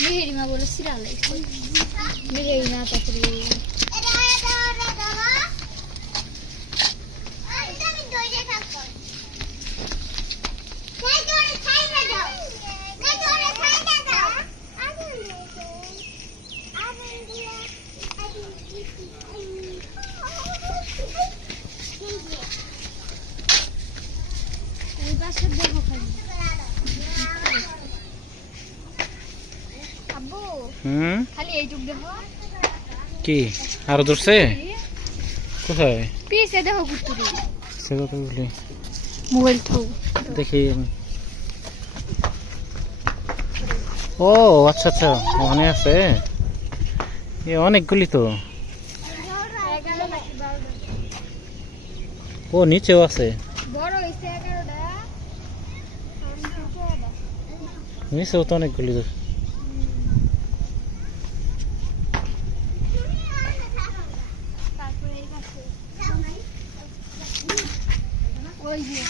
মেহেরিমা বলে সিরিয়াল মেহেরিমা তারপরে খালি এই যুগ দেখো কি আরো ধরছে কোথায় পিছে দেখো কুত্তুরি সে কথা বলি মোবাইল তো দেখি ও আচ্ছা আচ্ছা ওখানে আছে এ অনেকগুলি তো ও নিচেও আছে বড় হইছে 11টা নিচেও তো অনেকগুলি তো ওই যে